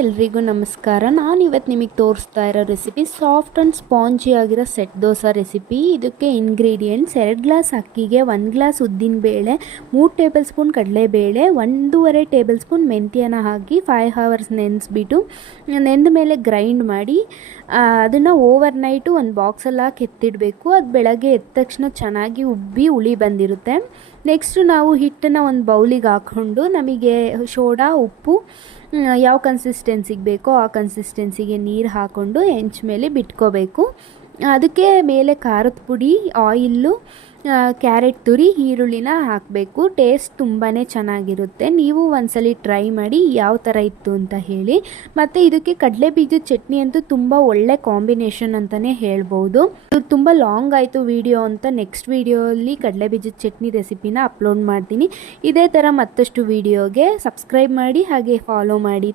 ಎಲ್ರಿಗೂ ನಮಸ್ಕಾರ. ನಾನು ಇವತ್ತು ನಿಮಗೆ ತೋರಿಸ್ತಾ ಇರೋ ರೆಸಿಪಿ ಸಾಫ್ಟ್ ಆ್ಯಂಡ್ ಸ್ಪಾಂಜಿ ಆಗಿರೋ ಸೆಟ್ ದೋಸೆ ರೆಸಿಪಿ. ಇದಕ್ಕೆ ಇಂಗ್ರೀಡಿಯೆಂಟ್ಸ್ 2 ಗ್ಲಾಸ್ ಅಕ್ಕಿಗೆ 1 ಗ್ಲಾಸ್ ಉದ್ದಿನ ಬೇಳೆ, 3 ಟೇಬಲ್ ಸ್ಪೂನ್ ಕಡಲೆಬೇಳೆ, 1.5 ಟೇಬಲ್ ಸ್ಪೂನ್ ಮೆಂತ್ಯನ ಹಾಕಿ 5 ಅವರ್ಸ್ ನೆನೆಸ್ಬಿಟ್ಟು ನೆಂದ ಮೇಲೆ ಗ್ರೈಂಡ್ ಮಾಡಿ ಅದನ್ನು ಓವರ್ ನೈಟು ಒಂದು ಬಾಕ್ಸಲ್ಲಿ ಹಾಕಿ ಎತ್ತಿಡಬೇಕು. ಅದು ಬೆಳಗ್ಗೆ ಎದ್ದ ತಕ್ಷಣ ಚೆನ್ನಾಗಿ ಉಬ್ಬಿ ಹುಳಿ ಬಂದಿರುತ್ತೆ. ನೆಕ್ಸ್ಟು ನಾವು ಹಿಟ್ಟನ್ನು ಒಂದು ಬೌಲಿಗೆ ಹಾಕ್ಕೊಂಡು ನಮಗೆ ಸೋಡಾ, ಉಪ್ಪು ಯಾವ ಕನ್ಸಿಸ್ಟೆನ್ಸಿಗೆ ಬೇಕೋ ಆ ಕನ್ಸಿಸ್ಟೆನ್ಸಿಗೆ ನೀರು ಹಾಕ್ಕೊಂಡು ಹೆಂಚು ಮೇಲೆ ಬಿಟ್ಕೋಬೇಕು. ಅದಕ್ಕೆ ಮೇಲೆ ಖಾರದ ಪುಡಿ, ಆಯಿಲ್ಲು, ಕ್ಯಾರೆಟ್ ತುರಿ, ಈರುಳ್ಳಿನ ಹಾಕಬೇಕು. ಟೇಸ್ಟ್ ತುಂಬಾ ಚೆನ್ನಾಗಿರುತ್ತೆ. ನೀವು ಒಂದ್ಸಲಿ ಟ್ರೈ ಮಾಡಿ ಯಾವ ಥರ ಇತ್ತು ಅಂತ ಹೇಳಿ. ಮತ್ತು ಇದಕ್ಕೆ ಕಡಲೆ ಬೀಜದ ಚಟ್ನಿ ಅಂತೂ ತುಂಬ ಒಳ್ಳೆ ಕಾಂಬಿನೇಷನ್ ಅಂತಲೇ ಹೇಳ್ಬೋದು. ಇದು ತುಂಬ ಲಾಂಗ್ ಆಯಿತು ವಿಡಿಯೋ ಅಂತ ನೆಕ್ಸ್ಟ್ ವಿಡಿಯೋಲಿ ಕಡಲೆ ಬೀಜದ ಚಟ್ನಿ ರೆಸಿಪಿನ ಅಪ್ಲೋಡ್ ಮಾಡ್ತೀನಿ. ಇದೇ ಥರ ಮತ್ತಷ್ಟು ವಿಡಿಯೋಗೆ ಸಬ್ಸ್ಕ್ರೈಬ್ ಮಾಡಿ ಹಾಗೆ ಫಾಲೋ ಮಾಡಿ.